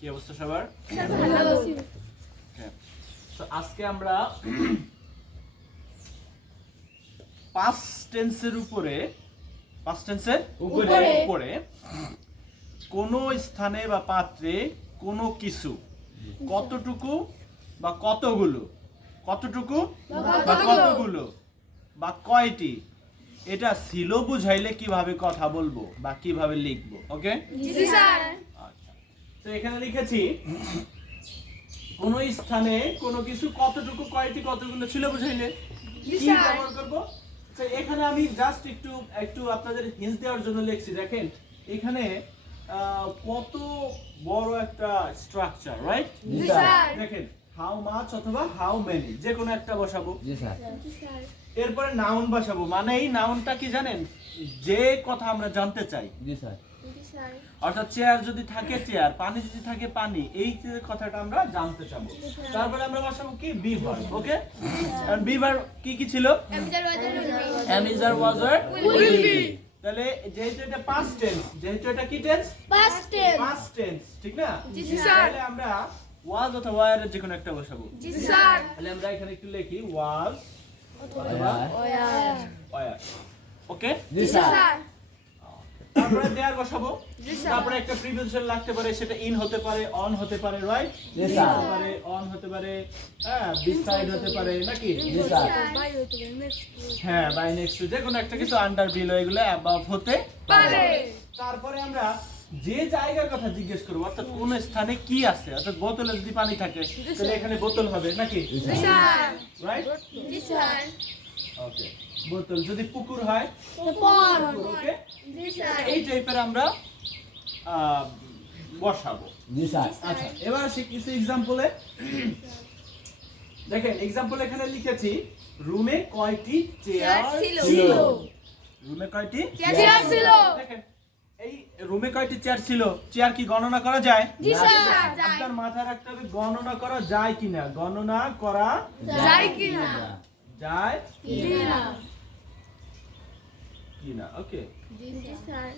কি অবস্থা সবার? তো আজকে আমরা পাস্ট টেন্সের উপরে কোন স্থানে বা পাত্রে কোনো কিছু কতটুকু বা কতগুলো বা কয়টি এটা ছিল বুঝাইলে কিভাবে কথা বলবো বা কিভাবে লিখবো। ওকে, জি স্যার। আচ্ছা, তো এখানে লিখেছি কোন স্থানে কোনো কিছু কতটুকু কয়টি কতগুলো ছিল বুঝাইলে কি ব্যবহার করব। তো এখানে আমি জাস্ট একটু আপনাদের হিন্ট দেওয়ার জন্য লিখছি। দেখেন এখানে কত বড় একটা স্ট্রাকচার, রাইট? জি স্যার। দেখেন হাউ মাচ অথবা হাউ মেনি যে কোনো একটা বসাবো। জি স্যার। এরপরে নাউন বসাবো, মানে এই নাউনটা কি জানেন, যে কথা আমরা জানতে চাই। জি স্যার। অর্থাৎ চেয়ার যদি থাকে চেয়ার, পানি যদি থাকে পানি, এই যে কথাটা আমরা জানতে চাবো। তারপরে আমরা বসাবো কি be verb. Okay, and be verb কি ছিল? am is or was or will be। তাহলে যেহেতু এটা পাস্ট টেন্স, যেহেতু এটা কি টেন্স? পাস্ট টেন্স, ঠিক না? জি স্যার। তাহলে আমরা was অথবা were এর যে কোনো একটা বসাবো। জি স্যার। তাহলে আমরা এখানে একটু লিখি was অথবা were। ওকে, জি স্যার। তারপরে দেয়ার বসাবো। জি স্যার। তারপরে একটা প্রিপোজিশন লাগতে পারে, সেটা ইন হতে পারে, অন হতে পারে, রাইট? জি স্যার। হতে পারে, অন হতে পারে, হ্যাঁ, বিসাইড হতে পারে, নাকি? জি স্যার। হ্যাঁ, বাই নেক্সট টু, যে কোনো একটা কিছু আন্ডার বিলো এগুলো অ্যাবাভ হতে পারে। তারপরে আমরা যে জায়গার কথা জিজ্ঞেস করব, অর্থাৎ কোন স্থানে কি আছে, অর্থাৎ বোতলে যদি পানি থাকে তাহলে এখানে বোতল হবে, নাকি? জি জি স্যার। স্যার। রাইট? জি স্যার। ওকে, বোতল। যদি পুকুর হয় পর। ওকে, জি স্যার। এই টাইপের আমরা বসাবো। জি স্যার। আচ্ছা, এবার আসি কিছু এক্সাম্পলে। দেখেন এক্সাম্পল এখানে লিখেছি রুমে কয়টি চেয়ার ছিল। ছিল। রুমে কয়টি চেয়ার ছিল। দেখেন এই রুমে কয়টি চেয়ার ছিল, চেয়ার কি গণনা করা যায়? জি স্যার। আপনার মাথায় রাখতে হবে গণনা করা যায় কিনা। গণনা করা যায় কিনা? যায় কিনা? কিনা। ওকে জি স্যার।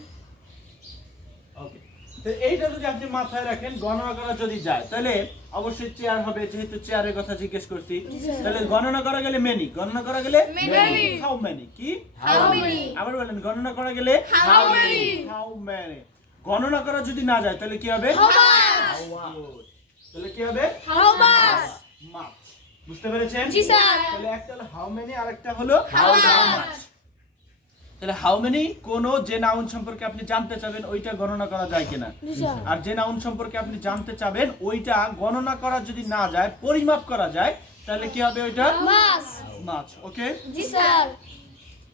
ওকে, তো এইটা যদি আপনি মাথায় রাখেন, গণনা করা যদি যায় তাহলে অবশ্যই চেয়ার হবে, যেহেতু চেয়ারের কথা জিজ্ঞেস করছি। তাহলে গণনা করা গেলে মেনি, গণনা করা গেলে Many। হাউ মেনি, কি How many? আবার বলেন, গণনা করা গেলে How many? How many. গণনা করা যদি না যায় তাহলে কি হবে? How much? Good. তাহলে কি হবে? How much? মাচ। বুঝতে পেরেছেন? জি স্যার। তাহলে একটা হলো হাউ মেনি আর একটা হলো How much? তাহলে হাউ মেনি কোন যে নাউন সম্পর্কে আপনি জানতে চাবেন ওইটা গণনা করা যায় কিনা। আর যে নাউন সম্পর্কে আপনি জানতে চাবেন ওইটা গণনা করা যদি না যায়, পরিমাপ করা যায়, তাহলে কি হবে ওইটা? মাছ। মাছ। ওকে, জি স্যার।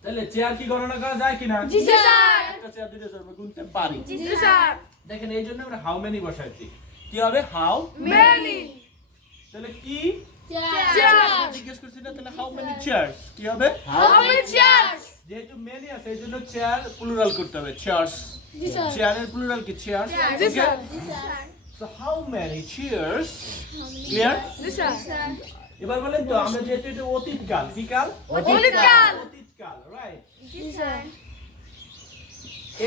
তাহলে চেয়ার কি গণনা করা যায় কিনা? জি স্যার। একটা চেয়ার দিতে চাইবে গুনতে পারি। জি স্যার। দেখেন এই জন্য আমরা হাউ মেনি বসাইছি। কি হবে? হাউ। Many তাহলে কি chairs? জিজ্ঞেস করছি না, তাহলে হাউ মেনি চেয়ারস কি হবে? How many chairs? যেহেতু মেনি আছে এই জন্য চেয়ার প্লুরাল করতে হবে, চেয়ারস। জি স্যার। চেয়ারের প্লুরাল কি? Chairs. G sir. So how many chairs? Clear? G sir. এবার বলেন তো, আমরা যেহেতু এটা অতীতকাল, কি কাল? অতীতকাল। অতীতকাল, রাইট? জি স্যার।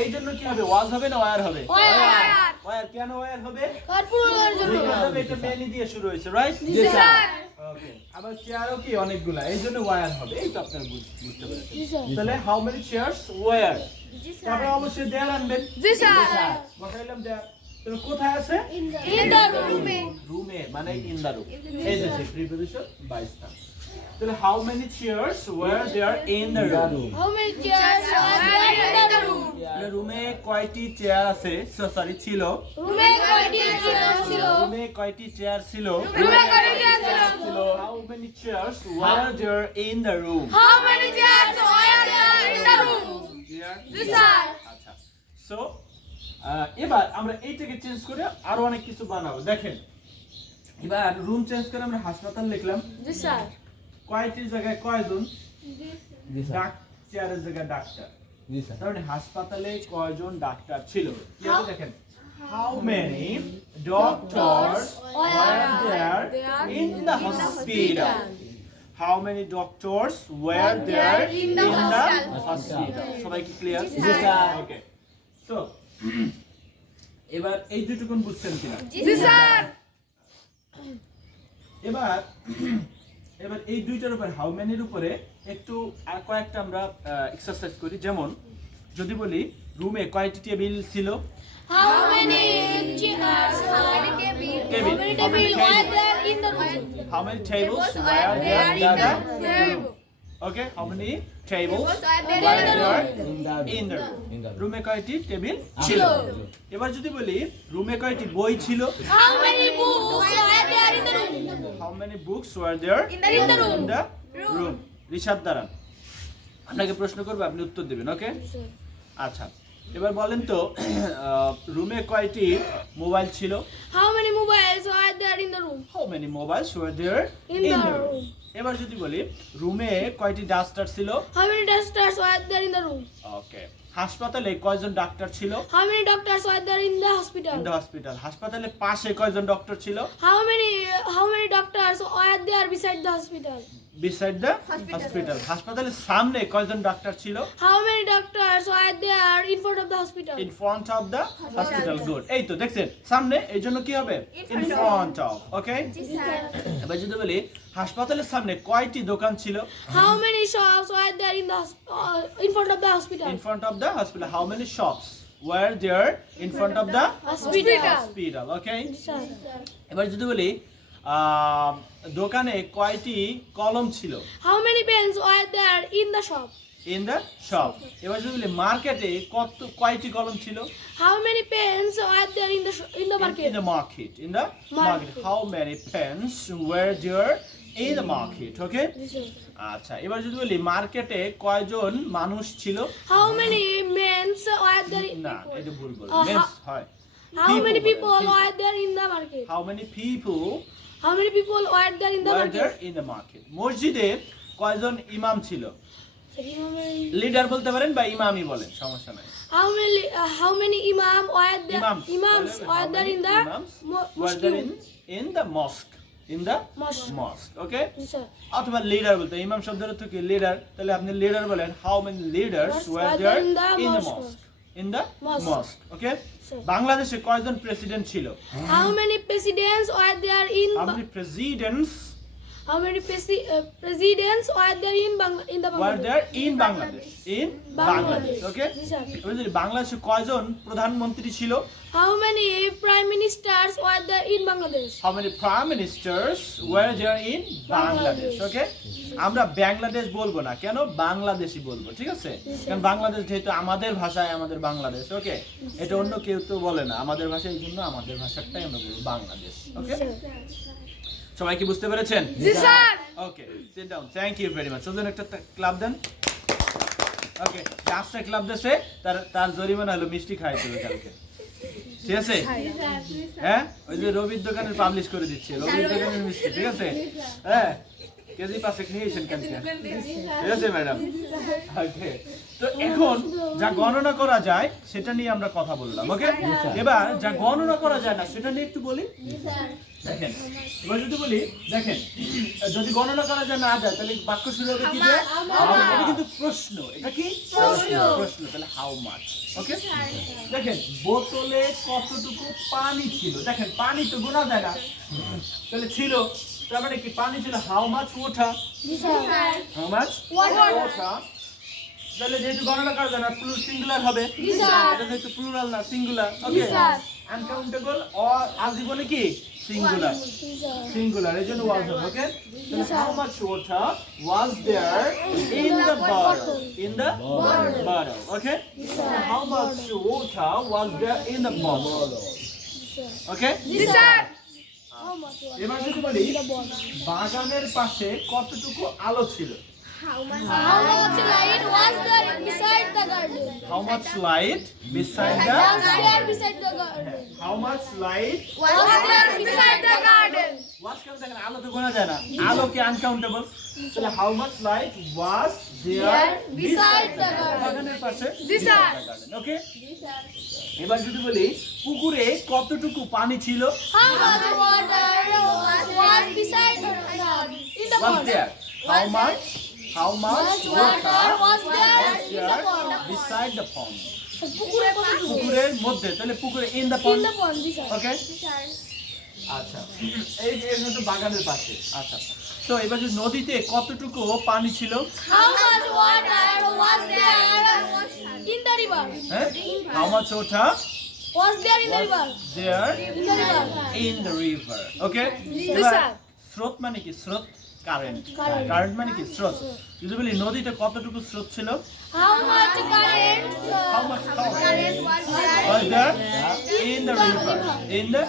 এই জন্য কি হবে? ওয়াজ হবে না ওয়ার হবে? Where? ওয়ার। কেন ওয়ার হবে? কার্পুরের জন্য। কারণ এটা মেনি দিয়ে শুরু হয়েছে, রাইট? জি স্যার। ওকে, আবার চেয়ারও কি অনেকগুলা, এই জন্য ওয়ার হবে। এই তো আপনারা বুঝতে পেরেছেন। জি স্যার। তাহলে হাউ মেনি চেয়ারস ওয়ার। জি তারপরে অবশ্যই দেয়ার আনবেন। জি স্যার। বসাইলাম দেয়ার। তাহলে কোথায় আছে? In the room. রুমে, মানে ইন দা রুম। এই যে প্রিপোজিশন বাই স্টার। তাহলে how many chairs were there in the room. How many chairs are there in the room? তাহলে রুমে কয়টি চেয়ার আছে? সরি, ছিল। রুমে কয়টি চেয়ার ছিল? রুমে কয়টি চেয়ার ছিল? রুমে কয়টি চেয়ার ছিল? How many chairs were there in the room. How many chairs are there in the room? Clear? জি স্যার। আচ্ছা, সো এবার আমরা এইটাকে চেঞ্জ করে আরো অনেক কিছু বানাবো। দেখেন এবার রুম চেঞ্জ করে আমরা হাসপাতাল লিখলাম। জি স্যার। কয়টির জায়গায় কয়জন? জি স্যার। চেয়ারের জায়গায় ডাক্তার। জি স্যার। তার মানে হাসপাতালে কয়জন ডাক্তার ছিল? কি হবে দেখেন, how many doctors were there in the hospital. How many doctors were there in the hospital. সবাই কি ক্লিয়ার? জি স্যার। ওকে, সো এবার এই দুইটুকুন বুঝছেন কিনা? জি স্যার। এবার এবার এই দুইটার উপর হাউ মেনির উপরে একটু আর কয়েকটা আমরা এক্সারসাইজ করি। যেমন যদি বলি রুমে কয়টি টেবিল ছিল? How many chairs? How many tables were there in the room? How many tables were there in the room? Okay, how many tables were there in the room? রুমে কয়টি টেবিল ছিল? এবার যদি বলি রুমে কয়টি বই ছিল? How many books were there in the room? How many books were there In the room. in the room? Rishad দাঁড়ান, আপনাকে প্রশ্ন করবো, আপনি উত্তর দিবেন। ওকে, আচ্ছা এবার বলেন তো রুমে কয়টি মোবাইল ছিল? How many mobiles were there in the room? How many mobiles were there In the room. এবার যদি বলি রুমে কয়টি ডাস্টার ছিল? How many dusters were there in the room? ওকে, হাসপাতালে কয়জন ডাক্তার ছিল? How many doctors were there in the hospital? In the hospital. হাসপাতালে পাশে কয়জন ডক্টর ছিল? How many doctors were there beside the hospital? Beside the hospital. হাসপাতালের সামনে কয়জন ডাক্তার ছিল? How many doctors were there in front of the hospital? In front of the hospital. Good, এই তো দেখছেন সামনে, এই জন্য কি হবে? In front of. ওকে, এবার যদি বলি হাসপাতালের সামনে কয়টি দোকান ছিল? How many shops were there in front of the hospital? In front of the hospital. How many shops were there in front of the hospital? ওকে, এবার যদি বলি দোকানে কয়টি কলম ছিল? How many pens were there in the shop? In the shop. এবার যদি বলি মার্কেটে কয়টি কলম ছিল? How many pens were there in the in the market. In the market. How many pens were there in the market? Okay? আচ্ছা এবার যদি বলি মার্কেটে কয়জন মানুষ ছিল? How many men were there? না, এটা ভুল বল। Uh, মেন্স হয়। How many বলে, people people. were there in the market? How many people How many people were there in the were there market? in the market? মসজিদে কয়জন ইমাম ছিল? How many leader বলতে পারেন বা ইমামই বলেন, সমস্যা নাই। how many imam were there? Imams. Imams How were there many in the imams were mosque? there in the mosque? In the mosque. Okay? অথবা লিডার বলতে, ইমাম শব্দের অর্থ কি? লিডার। তাহলে আপনি লিডার বলেন how many leaders were there in the mosque? In the mosque. Okay? বাংলাদেশে কয়জন প্রেসিডেন্ট ছিল? How many presidents were there in How many presidents How many presidents were there in the were Bangladesh? there in Bangladesh? In Bangladesh. Okay? Yes, sir. এবার যদি বাংলাদেশে কয়জন প্রধানমন্ত্রী ছিল? How many prime ministers were there in Bangladesh? How many prime ministers were there in Bangladesh? Okay? আমরা বাংলাদেশ বলবো না, কেন? বাংলাদেশি বলবো, ঠিক আছে? কারণ বাংলাদেশ যেহেতু আমাদের ভাষায় আমাদের বাংলাদেশ, ওকে? এটা অন্য কেউ তো বলে না, আমাদের ভাষায়, এই জন্য আমাদের ভাষাটাই আমরা বলবো বাংলাদেশ। ওকে? সবাই কি বুঝতে পেরেছেন? জি sir. Okay, sit down. Thank you very much. ওজন একটা ক্লাব দেন। ওকে, চারটা ক্লাব দেশে তার জরিমানা হলো মিষ্টি খাইছিল কালকে, ঠিক আছে? হ্যাঁ, ওই যে রবির দোকানে পাবলিশ করে দিচ্ছে, রবির দোকানের মিষ্টি, ঠিক আছে? হ্যাঁ, কেজি 5 নিয়েছেন কালকে, ঠিক আছে ম্যাডাম? ওকে, তো এখন যা গণনা করা যায় সেটা নিয়ে আমরা কথা বললাম। ওকে, এবার যা গণনা করা যায় না সেটা নিয়ে একটু বলি। দেখেন, এবার যদি বলি, দেখেন যদি গণনা করা যায় না যায় তাহলে বাক্য শুরু হবে কি দিয়ে? এটা কিন্তু প্রশ্ন। এটা কি প্রশ্ন? তাহলে হাউ মাচ। ওকে, দেখেন বোতলে কতটুকু পানি ছিল? দেখেন পানি তো গোনা যায় না, তাহলে ছিল, তার মানে কি পানি ছিল? How much water? How much water. তাহলে যেহেতু গণনা করা যায় না, সিঙ্গুলার হবে। এটা যেহেতু প্লুরাল না, সিঙ্গুলার। ওকে, আনকাউন্টেবল অর আজীবনে কি সিঙ্গুলার, সিঙ্গুলার, এই জন্য ওয়াজ হবে। ওকে, তাহলে how much water was there in the bottle? In the bottle. Okay, how much water was there in the bottle? Okay, জি স্যার। এবার যদি বলি বাগানের পাশে কতটুকু আলো ছিল? How much light was there beside the garden? How much light beside the Was there beside the garden? How much light Was there beside the garden? was কেন? দেখেন আলো তো গোনা যায় না, আলো কি আনকাউন্টেবল? তাহলে how much light was there beside the garden? বাগানের পাশে? জি স্যার। ওকে, এবার যদি বলি পুকুরে কতটুকু পানি ছিল? How much water was beside the garden? In the Was pond. there? How much water water was there in the pond? beside the pond? পুকুরের মধ্যে, তাহলে পুকুরে in the In pond. the pond, জি স্যার। ওকে, আচ্ছা এই হচ্ছে বাগানের পাশে। আচ্ছা, তো এবার যে নদীতে কতটুকু পানি ছিল? How much water was there in the river? হ্যাঁ, how much water Was there in the river? There In the river. In the river. Okay, Yes, sir. স্রোত মানে কি? স্রোত, কারেন্ট। Current. কারেন্ট মানে কি? স্রোত। যদি বলি নদীতে কতটুকু স্রোত ছিল? How much current? How much Current was there? was there in the river? In the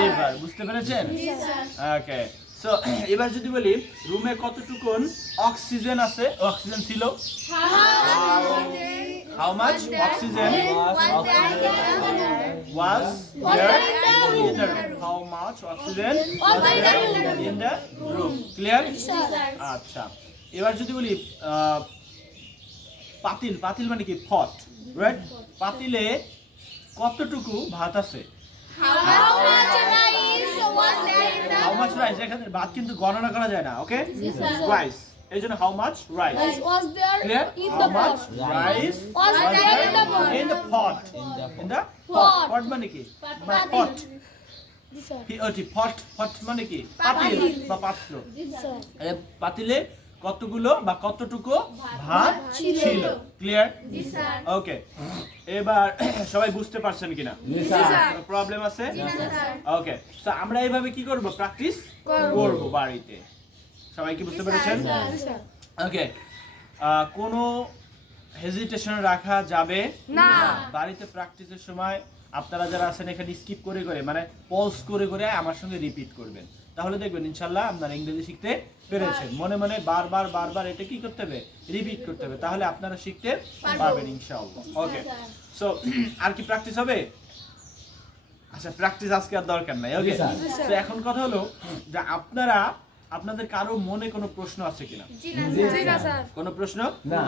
river. বুঝতে পেরেছেন? Yes, sir. ওকে, সো এবার যদি বলি রুমে কতটুকু অক্সিজেন আছে, অক্সিজেন ছিল? How much oxygen was there in the room? How much oxygen was there in the room? Clear? আচ্ছা, এবার যদি বলি পাতিল, পাতিল মানে কি? পট, রাইট? পাতিলে কতটুকু ভাত আছে? How much rice was there in the how much rice, এখানে ভাত কিন্তু গণনা করা যায় না। ওকে, রাইস, এই জন্য how much rice. rice was there Clear? in How the much pot? rice Was there in the pot? in the pot? In the Pot. pot মানে কি? Patil. Pot. Yes, sir. P-O-T, pot. Pot মানে কি? পাতিল বা পাত্র। Yes, sir. এই পাতিলে কতগুলো বা কতটুকু ভাত ছিল? ক্লিয়ার? ওকে, এবার সবাই বুঝতে পারছেন কিনা? কোনো প্রবলেম আছে? ওকে, সো আমরা এইভাবে কি করব? প্র্যাকটিস করব বাড়িতে। সবাই কি বুঝতে পেরেছেন? Yes, sir. ওকে, কোনো হেজিটেশন রাখা যাবে না। বাড়িতে প্র্যাকটিসের সময় আপনারা যারা আছেন এখানে স্কিপ করে করে, মানে পজ করে করে আমার সঙ্গে রিপিট করবেন, তাহলে দেখবেন ইনশাআল্লাহ আপনারা ইংরেজি শিখতে পেরেছেন। মনে মনে বারবার বারবার এটা কি করতে হবে? রিপিট করতে হবে, তাহলে আপনারা শিখতে পারবেন ইনশাআল্লাহ। ওকে, সো আর কি প্র্যাকটিস হবে? আচ্ছা, প্র্যাকটিস আজকে আর দরকার নাই। ওকে, তো এখন কথা হলো যে আপনাদের কারো মনে কোনো প্রশ্ন আছে কিনা? জি না স্যার। কোনো প্রশ্ন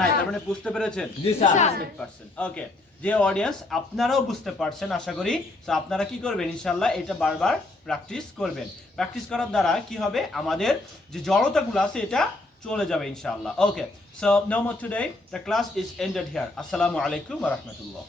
নাই, তার মানে বুঝতে পেরেছেন? জি স্যার। 100%। ওকে, যে অডিয়েন্স আপনারাও বুঝতে পারছেন আশা করি। সো আপনারা কি করবেন? ইনশাআল্লাহ এটা বারবার প্র্যাকটিস করবেন। প্র্যাকটিস করার দ্বারা কি হবে? আমাদের যে জড়তাগুলো আছে এটা চলে যাবে ইনশাআল্লাহ। Okay, so no more today, the class is ended here. আসসালামু আলাইকুম ওয়া রাহমাতুল্লাহ।